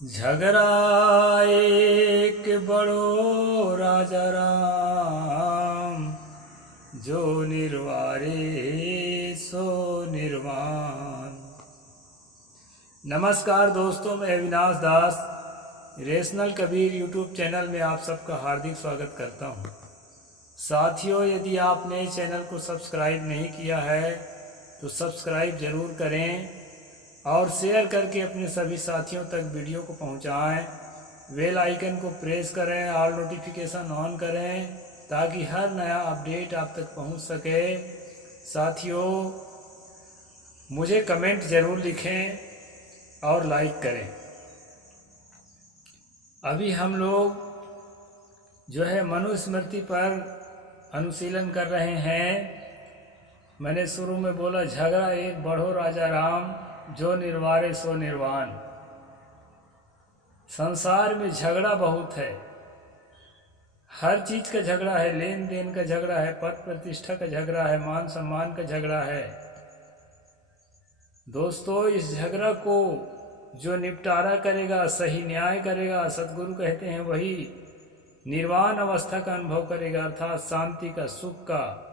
झगड़ा एक बड़ो राजा राम, जो निर्वारे सो निर्वाण। नमस्कार दोस्तों, मैं अविनाश दास रेशनल कबीर यूट्यूब चैनल में आप सबका हार्दिक स्वागत करता हूं। साथियों, यदि आपने चैनल को सब्सक्राइब नहीं किया है तो सब्सक्राइब ज़रूर करें और शेयर करके अपने सभी साथियों तक वीडियो को पहुंचाएं। बेल आइकन को प्रेस करें, ऑल नोटिफिकेशन ऑन करें ताकि हर नया अपडेट आप तक पहुंच सके। साथियों, मुझे कमेंट ज़रूर लिखें और लाइक करें। अभी हम लोग जो है मनुस्मृति पर अनुशीलन कर रहे हैं। मैंने शुरू में बोला, झगड़ा एक बढ़ो राजा राम, जो निर्वारे सो निर्वाण। संसार में झगड़ा बहुत है, हर चीज का झगड़ा है। लेन देन का झगड़ा है, पद प्रतिष्ठा का झगड़ा है, मान सम्मान का झगड़ा है। दोस्तों, इस झगड़ा को जो निपटारा करेगा, सही न्याय करेगा, सदगुरु कहते हैं वही निर्वाण अवस्था का अनुभव करेगा, अर्थात शांति का, सुख का।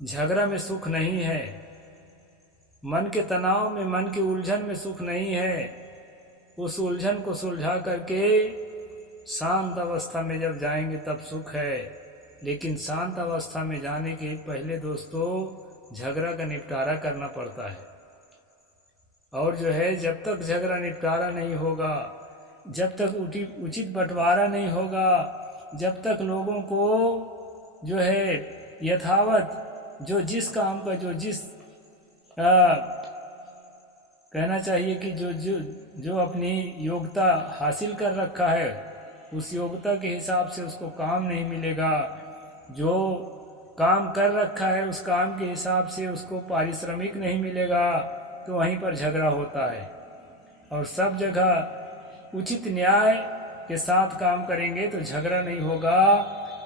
झगड़ा में सुख नहीं है, मन के तनाव में, मन की उलझन में सुख नहीं है। उस उलझन को सुलझा करके शांत अवस्था में जब जाएंगे तब सुख है। लेकिन शांत अवस्था में जाने के पहले दोस्तों झगड़ा का निपटारा करना पड़ता है। और जो है, जब तक झगड़ा निपटारा नहीं होगा, जब तक उचित बंटवारा नहीं होगा, जब तक लोगों को जो है यथावत जो जिस काम का जो जिस कहना चाहिए कि जो अपनी योग्यता हासिल कर रखा है, उस योग्यता के हिसाब से उसको काम नहीं मिलेगा। जो काम कर रखा है उस काम के हिसाब से उसको पारिश्रमिक नहीं मिलेगा, तो वहीं पर झगड़ा होता है। और सब जगह उचित न्याय के साथ काम करेंगे तो झगड़ा नहीं होगा।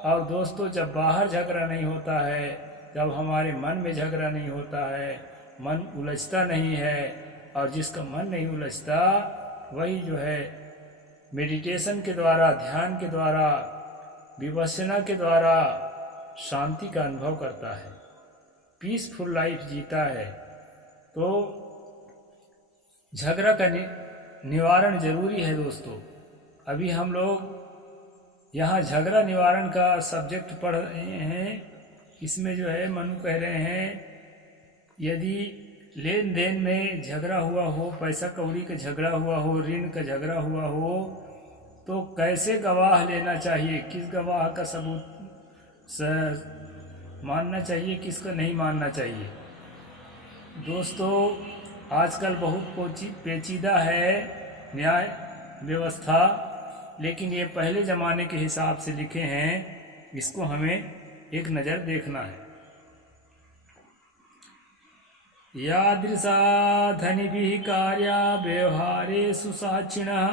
और दोस्तों, जब बाहर झगड़ा नहीं होता है, जब हमारे मन में झगड़ा नहीं होता है, मन उलझता नहीं है, और जिसका मन नहीं उलझता वही जो है मेडिटेशन के द्वारा, ध्यान के द्वारा, विपश्यना के द्वारा शांति का अनुभव करता है, पीसफुल लाइफ जीता है। तो झगड़ा का निवारण जरूरी है दोस्तों। अभी हम लोग यहाँ झगड़ा निवारण का सब्जेक्ट पढ़ रहे हैं। इसमें जो है मनु कह रहे हैं, यदि लेन देन में झगड़ा हुआ हो, पैसा कौड़ी का झगड़ा हुआ हो, ऋण का झगड़ा हुआ हो, तो कैसे गवाह लेना चाहिए, किस गवाह का सबूत मानना चाहिए, किसका नहीं मानना चाहिए। दोस्तों, आजकल बहुत पेचीदा है न्याय व्यवस्था, लेकिन ये पहले ज़माने के हिसाब से लिखे हैं, इसको हमें एक नज़र देखना है। यादृशा धनिभिः कार्या व्यवहारेषु साक्षिणः,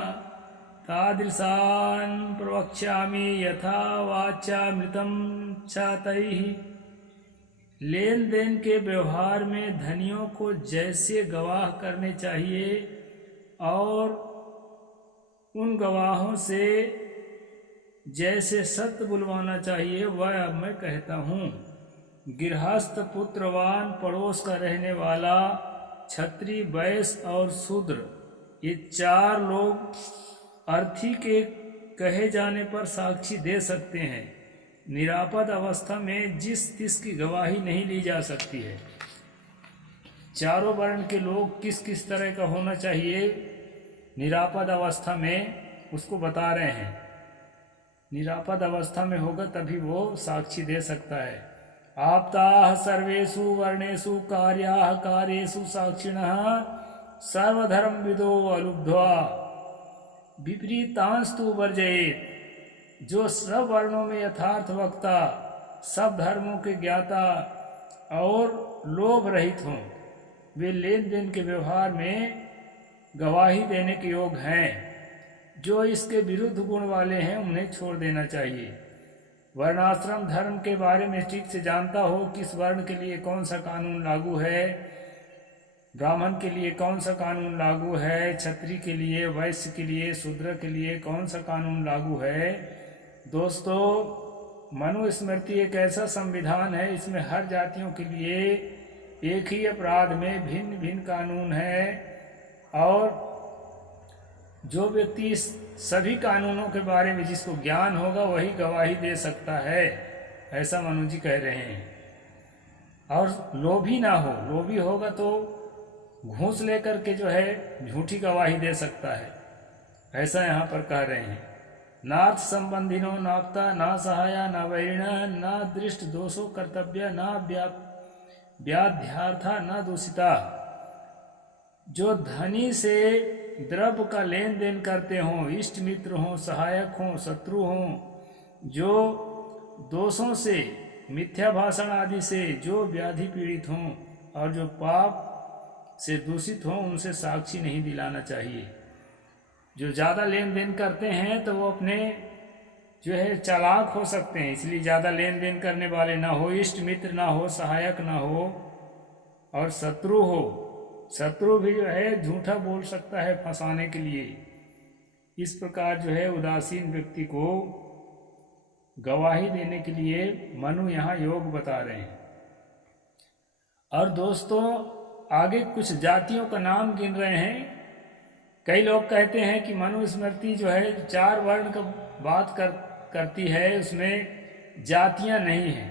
तादृशान् प्रवक्ष्यामि यथा वाच्यामृतं च तैः। लेन देन के व्यवहार में धनियों को जैसे गवाह करने चाहिए और उन गवाहों से जैसे सत्य बुलवाना चाहिए, वह अब मैं कहता हूँ। गृहस्थ, पुत्रवान, पड़ोस का रहने वाला, क्षत्रिय, वैश्य और शूद्र, ये चार लोग अर्थी के कहे जाने पर साक्षी दे सकते हैं। निरापद अवस्था में जिस तिस की गवाही नहीं ली जा सकती है। चारों वर्ण के लोग किस किस तरह का होना चाहिए निरापद अवस्था में, उसको बता रहे हैं। निरापद अवस्था में होगा तभी वो साक्षी दे सकता है। आप्ताः सर्वेषु वर्णेषु कार्याः कार्येषु साक्षिणः, सर्वधर्मविदो अलुब्ध्वा विपरीतांस्तु वर्जयेत्। जो सब वर्णों में यथार्थ वक्ता, सब धर्मों के ज्ञाता और लोभ रहित हों, वे लेन देन के व्यवहार में गवाही देने के योग्य हैं। जो इसके विरुद्ध गुण वाले हैं उन्हें छोड़ देना चाहिए। वर्णाश्रम धर्म के बारे में ठीक से जानता हो, किस वर्ण के लिए कौन सा कानून लागू है, ब्राह्मण के लिए कौन सा कानून लागू है, क्षत्रिय के लिए, वैश्य के लिए, शूद्र के लिए कौन सा कानून लागू है। दोस्तों, मनुस्मृति एक ऐसा संविधान है, इसमें हर जातियों के लिए एक ही अपराध में भिन्न भिन्न कानून है और जो व्यक्ति इस सभी कानूनों के बारे में जिसको ज्ञान होगा वही गवाही दे सकता है, ऐसा मनु जी कह रहे हैं। और लोभी ना हो, लोभी होगा तो घूस लेकर के जो है झूठी गवाही दे सकता है, ऐसा यहाँ पर कह रहे हैं। नार्थ संबंधिनो नाप्ता ना सहाया ना वैरिण ना दृष्ट दोषो कर्तव्य ना व्याध्यार्था ना दूषिता। जो धनी से द्रव्य का लेन देन करते हों, इष्ट मित्र हों, सहायक हों, शत्रु हों, जो दोषों से, मिथ्या भाषण आदि से जो व्याधि पीड़ित हों और जो पाप से दूषित हों, उनसे साक्षी नहीं दिलाना चाहिए। जो ज़्यादा लेन देन करते हैं तो वो अपने जो है चालाक हो सकते हैं, इसलिए ज़्यादा लेन देन करने वाले ना हो, इष्ट मित्र ना हो, सहायक ना हो और शत्रु हो। शत्रु भी जो है झूठा बोल सकता है फंसाने के लिए। इस प्रकार जो है उदासीन व्यक्ति को गवाही देने के लिए मनु यहाँ योग बता रहे हैं। और दोस्तों, आगे कुछ जातियों का नाम गिन रहे हैं। कई लोग कहते हैं कि मनुस्मृति जो है 4 वर्ण का बात करती है, उसमें जातियां नहीं हैं।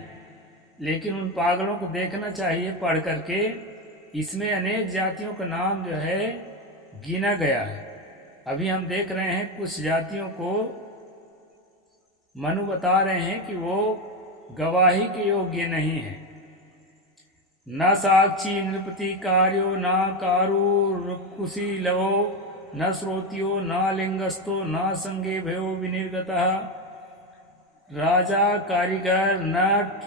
लेकिन उन पागलों को देखना चाहिए पढ़ करके, इसमें अनेक जातियों का नाम जो है गिना गया है। अभी हम देख रहे हैं कुछ जातियों को मनु बता रहे हैं कि वो गवाही के योग्य नहीं है। न साक्षी नृपति कार्यो न कारुकुशी लवो न श्रोत्यो न लिंगस्थो न संगे भयो विनिर्गतः। राजा, कारीगर, नट,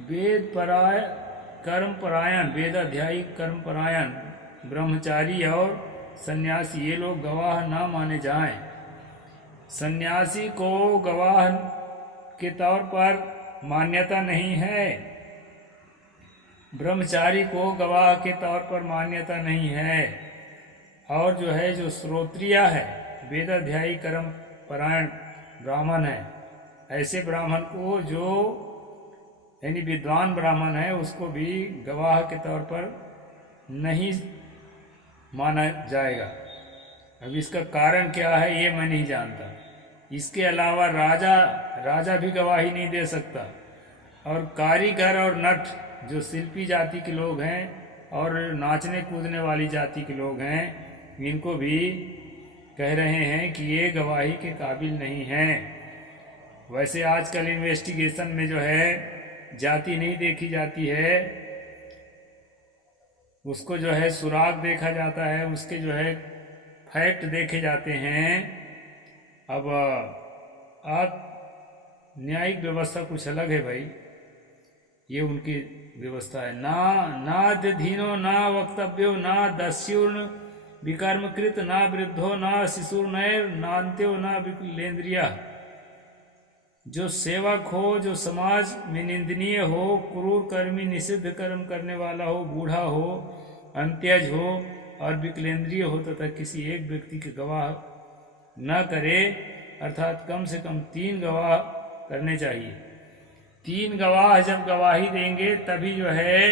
वेद पराय कर्मपरायण, वेदाध्यायी कर्मपरायण, ब्रह्मचारी और सन्यासी, ये लोग गवाह ना माने जाएं। सन्यासी को गवाह के तौर पर मान्यता नहीं है, ब्रह्मचारी को गवाह के तौर पर मान्यता नहीं है। और जो है जो श्रोत्रिय है, वेदाध्यायी कर्मपरायण ब्राह्मण है, ऐसे ब्राह्मण को जो यानी विद्वान ब्राह्मण है उसको भी गवाह के तौर पर नहीं माना जाएगा। अब इसका कारण क्या है ये मैं नहीं जानता। इसके अलावा राजा भी गवाही नहीं दे सकता। और कारीगर और नट जो शिल्पी जाति के लोग हैं और नाचने कूदने वाली जाति के लोग हैं, इनको भी कह रहे हैं कि ये गवाही के काबिल नहीं हैं। वैसे आजकल इन्वेस्टिगेशन में जो है जाति नहीं देखी जाती है, उसको जो है सुराग देखा जाता है, उसके जो है फैक्ट देखे जाते हैं। अब आप न्यायिक व्यवस्था कुछ अलग है भाई, ये उनकी व्यवस्था है। ना दधीनो ना वक्तव्यो ना दस्युर्ण विकर्मकृत ना वृद्धो ना शिशुर्नैर नान्त्यो ना विकलेन्द्रिया। जो सेवक हो, जो समाज में निंदनीय हो, क्रूर कर्मी, निषिद्ध कर्म करने वाला हो, बूढ़ा हो, अंत्यज हो और विकलेंद्रिय हो तथा किसी एक व्यक्ति के गवाह न करे, अर्थात कम से कम 3 गवाह करने चाहिए। 3 गवाह जब गवाही देंगे तभी जो है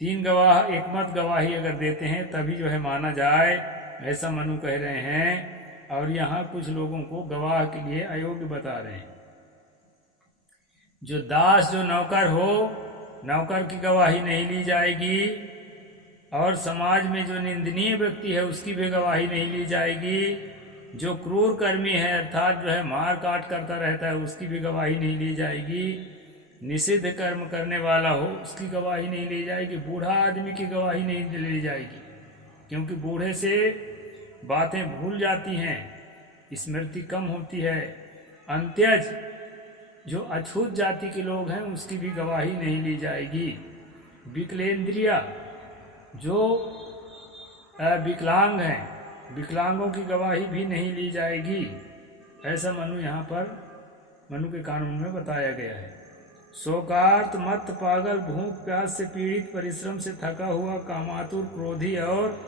3 गवाह एकमत गवाही अगर देते हैं तभी जो है माना जाए, ऐसा मनु कह रहे हैं। और यहाँ कुछ लोगों को गवाह के लिए अयोग्य बता रहे हैं। जो दास, जो नौकर हो, नौकर की गवाही नहीं ली जाएगी। और समाज में जो निंदनीय व्यक्ति है उसकी भी गवाही नहीं ली जाएगी। जो क्रूर कर्मी है अर्थात जो है मार काट करता रहता है उसकी भी गवाही नहीं ली जाएगी। निषिद्ध कर्म करने वाला हो उसकी गवाही नहीं ली जाएगी। बूढ़ा आदमी की गवाही नहीं ली जाएगी, क्योंकि बूढ़े से बातें भूल जाती हैं, स्मृति कम होती है। अंत्यज जो अछूत जाति के लोग हैं उसकी भी गवाही नहीं ली जाएगी। विकलेंद्रिय जो विकलांग हैं, विकलांगों की गवाही भी नहीं ली जाएगी। ऐसा मनु यहाँ पर मनु के कानून में बताया गया है। शोकार्त, मत, पागल, भूख प्यास से पीड़ित, परिश्रम से थका हुआ, कामातुर, क्रोधी और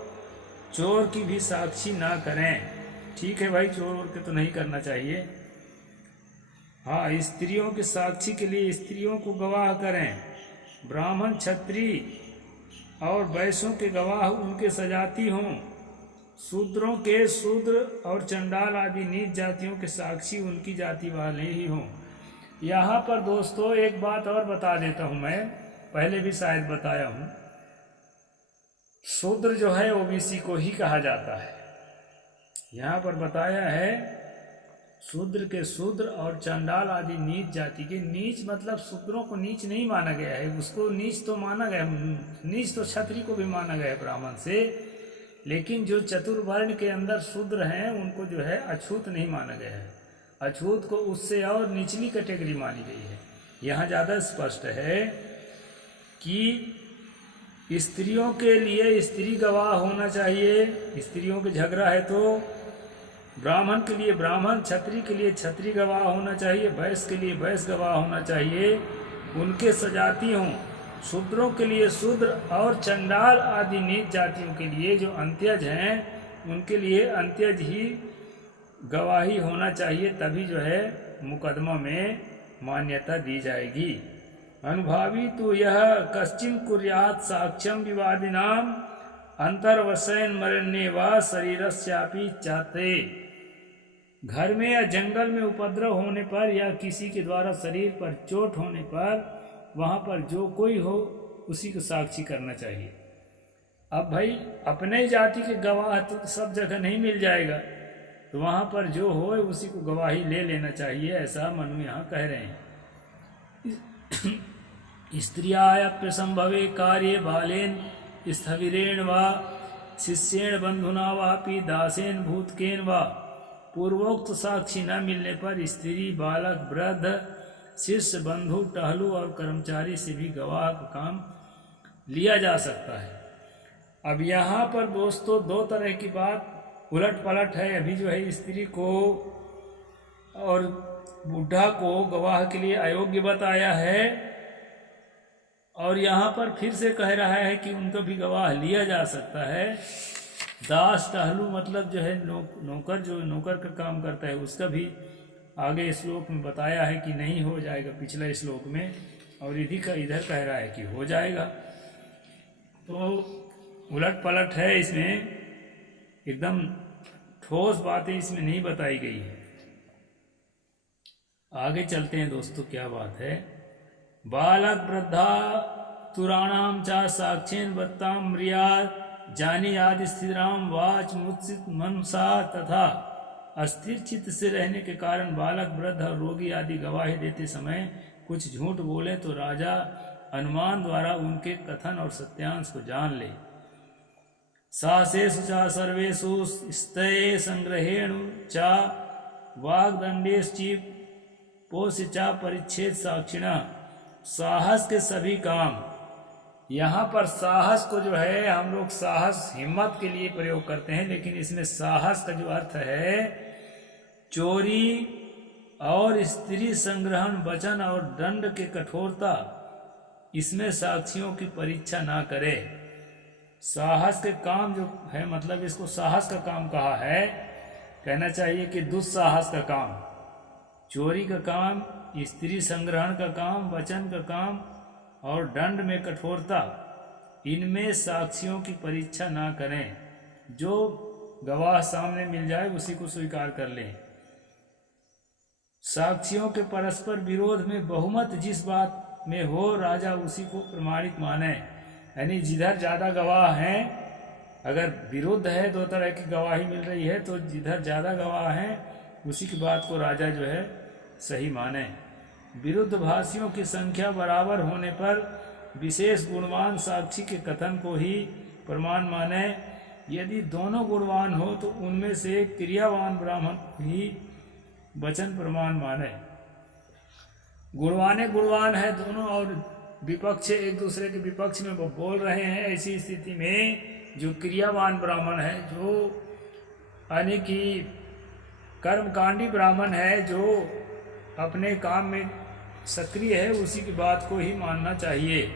चोर की भी साक्षी ना करें। ठीक है भाई, चोर के तो नहीं करना चाहिए। हाँ, स्त्रियों की साक्षी के लिए स्त्रियों को गवाह करें। ब्राह्मण, क्षत्रिय और वैश्यों के गवाह उनके सजाती हों। शूद्रों के शूद्र और चंडाल आदि नीच जातियों के साक्षी उनकी जाति वाले ही हों। यहाँ पर दोस्तों एक बात और बता देता हूँ, मैं पहले भी शायद बताया हूँ। शूद्र जो है ओबीसी को ही कहा जाता है। यहाँ पर बताया है शूद्र के शूद्र और चंडाल आदि नीच जाति के। नीच मतलब शूद्रों को नीच नहीं माना गया है, उसको नीच तो माना गया, नीच तो क्षत्रिय को भी माना गया है ब्राह्मण से, लेकिन जो चतुर्वर्ण के अंदर शूद्र हैं उनको जो है अछूत नहीं माना गया है। अछूत को उससे और निचली कैटेगरी मानी गई है। यहाँ ज़्यादा स्पष्ट है कि स्त्रियों के लिए स्त्री गवाह होना चाहिए। स्त्रियों के झगड़ा है तो ब्राह्मण के लिए ब्राह्मण, क्षत्रिय के लिए क्षत्रिय गवाह होना चाहिए, वैश्य के लिए वैश्य गवाह होना चाहिए, उनके सजाती हों। शूद्रों के लिए शूद्र और चंडाल आदि नीच जातियों के लिए जो अंत्यज हैं उनके लिए अंत्यज ही गवाही होना चाहिए, तभी जो है मुकदमा में मान्यता दी जाएगी। अनुभावी तो यह कश्चिन कुर्यात साक्ष्यम विवादिनाम अंतर्वशयन मरण्ये व शरीरस्यापि चाहते। घर में या जंगल में उपद्रव होने पर या किसी के द्वारा शरीर पर चोट होने पर वहाँ पर जो कोई हो उसी को साक्षी करना चाहिए। अब भाई अपने जाति के गवाह तो सब जगह नहीं मिल जाएगा, तो वहाँ पर जो हो उसी को गवाही ले लेना चाहिए, ऐसा मनु यहाँ कह रहे हैं। स्त्रियाप्य संभवे कार्ये बालेन स्थविरेण व शिष्येण बंधुना वापि दासेन भूतकेन व पूर्वोक्त साक्षी न मिलने पर स्त्री, बालक, वृद्ध, शिष्य, बंधु, टहलू और कर्मचारी से भी गवाह का काम लिया जा सकता है। अब यहाँ पर दोस्तों दो तरह की बात उलट पलट है। अभी जो है स्त्री को और बुढ़ा को गवाह के लिए अयोग्य बताया है, और यहाँ पर फिर से कह रहा है कि उनको भी गवाह लिया जा सकता है। दास, टहलू मतलब जो है नौकर, जो नौकर का काम करता है, उसका भी आगे श्लोक में बताया है कि नहीं हो जाएगा, पिछले श्लोक में, और इधर कह रहा है कि हो जाएगा। तो उलट पलट है इसमें, एकदम ठोस बातें इसमें नहीं बताई गई है। आगे चलते हैं दोस्तों, क्या बात है। बालक, वृद्धा, तुराणाम चा साक्षेन वत्ताम म्रिया जानी आदि स्थिराम वाच मुत्सित मनसा तथा अस्थिर चित्त से रहने के कारण बालक, वृद्ध और रोगी आदि गवाही देते समय कुछ झूठ बोले तो राजा अनुमान द्वारा उनके कथन और सत्यांश को जान ले। सासेषु च सर्वेषु स्तये संग्रहेणु च वाग्दंडेश्चि पोष च परिच्छेद साक्षिणः। साहस के सभी काम, यहाँ पर साहस को जो है हम लोग साहस हिम्मत के लिए प्रयोग करते हैं, लेकिन इसमें साहस का जो अर्थ है चोरी और स्त्री संग्रहण, वचन और दंड के कठोरता, इसमें साक्षियों की परीक्षा ना करे। साहस के काम जो है, मतलब इसको साहस का काम कहा है, कहना चाहिए कि दुस्साहस का काम, चोरी का काम, स्त्री संग्रहण का काम, वचन का काम और दंड में कठोरता, इनमें साक्षियों की परीक्षा ना करें। जो गवाह सामने मिल जाए उसी को स्वीकार कर लें। साक्षियों के परस्पर विरोध में बहुमत जिस बात में हो, राजा उसी को प्रमाणित माने। यानी जिधर ज़्यादा गवाह हैं, अगर विरुद्ध है, दो तरह की गवाही मिल रही है, तो जिधर ज़्यादा गवाह हैं उसी की बात को राजा जो है सही माने। विरुद्ध भाषियों की संख्या बराबर होने पर विशेष गुणवान साक्षी के कथन को ही प्रमाण माने। यदि दोनों गुणवान हो तो उनमें से क्रियावान ब्राह्मण ही वचन प्रमाण माने। गुणवान है दोनों और विपक्ष एक दूसरे के विपक्ष में बोल रहे हैं, ऐसी स्थिति में जो क्रियावान ब्राह्मण है, जो यानी कि कर्मकांडी ब्राह्मण है, जो अपने काम में सक्रिय है उसी की बात को ही मानना चाहिए।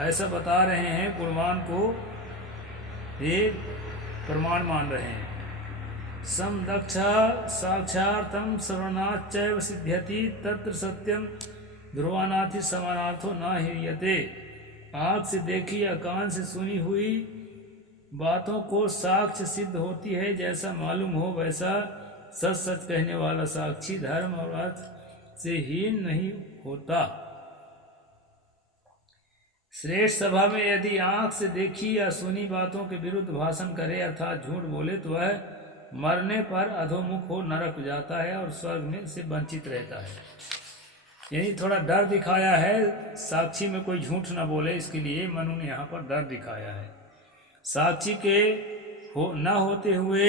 ऐसा बता रहे हैं, कुर्बान को ये प्रमाण मान रहे हैं। समदक्षा साक्षार्थम श्रवणाच्चैव सिद्ध्यति तत्र सत्यम ध्रुवानाथि समानार्थो न हीयते। आँख से देखी या कान से सुनी हुई बातों को साक्ष्य सिद्ध होती है, जैसा मालूम हो वैसा सच सच कहने वाला साक्षी धर्म और अर्थ से हीन नहीं होता। श्रेष्ठ सभा में यदि आंख से देखी या सुनी बातों के विरुद्ध भाषण करे अर्थात झूठ बोले तो वह मरने पर अधोमुख हो नरक जाता है और स्वर्ग में से वंचित रहता है। यही थोड़ा डर दिखाया है, साक्षी में कोई झूठ न बोले, इसके लिए मनु ने यहाँ पर डर दिखाया है। साक्षी के न होते हुए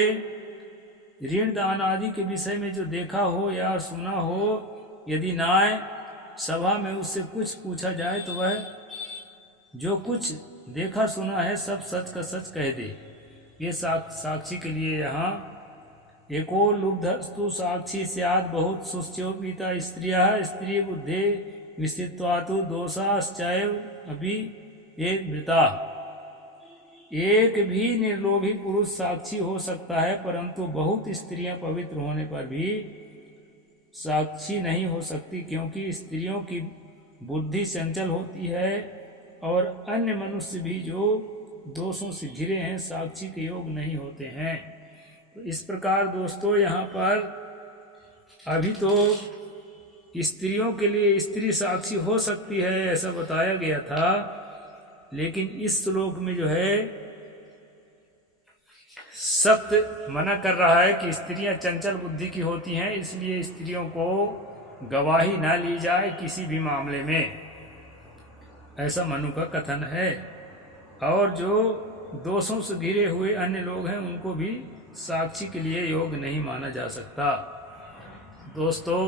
ऋण दान आदि के विषय में जो देखा हो या सुना हो, यदि न्याय सभा में उससे कुछ पूछा जाए तो वह जो कुछ देखा सुना है सब सच का सच कह दे। ये साक्षी के लिए यहाँ एको लुब्धस्तु साक्षी स्याद बहुत सुश्चोपिता स्त्रियः स्त्री बुद्धे विस्थित्वातु दोषाश्चैव अभी एक वृता। एक भी निर्लोभी पुरुष साक्षी हो सकता है, परंतु बहुत स्त्रियां पवित्र होने पर भी साक्षी नहीं हो सकती, क्योंकि स्त्रियों की बुद्धि चंचल होती है और अन्य मनुष्य भी जो दोषों से घिरे हैं साक्षी के योग नहीं होते हैं। तो इस प्रकार दोस्तों यहाँ पर अभी तो स्त्रियों के लिए स्त्री साक्षी हो सकती है ऐसा बताया गया था, लेकिन इस श्लोक में जो है सत्य मना कर रहा है कि स्त्रियां चंचल बुद्धि की होती हैं, इसलिए स्त्रियों को गवाही न ली जाए किसी भी मामले में, ऐसा मनु का कथन है। और जो दोषों से घिरे हुए अन्य लोग हैं उनको भी साक्षी के लिए योग्य नहीं माना जा सकता। दोस्तों,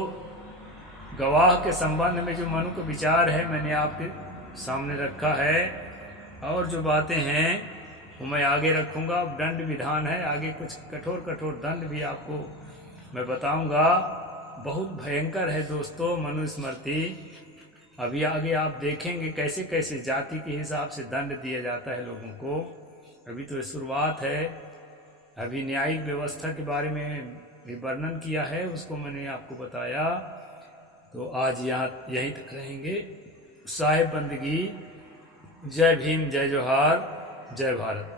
गवाह के संबंध में जो मनु का विचार है मैंने आपके सामने रखा है, और जो बातें हैं वो मैं आगे रखूँगा। दंड विधान है, आगे कुछ कठोर कठोर दंड भी आपको मैं बताऊँगा। बहुत भयंकर है दोस्तों मनुस्मृति। अभी आगे आप देखेंगे कैसे कैसे जाति के हिसाब से दंड दिया जाता है लोगों को। अभी तो शुरुआत है, अभी न्यायिक व्यवस्था के बारे में भी वर्णन किया है, उसको मैंने आपको बताया। तो आज यहाँ यहीं तक रहेंगे। साहिब बंदगी। जय भीम, जय जोहार, जय भारत।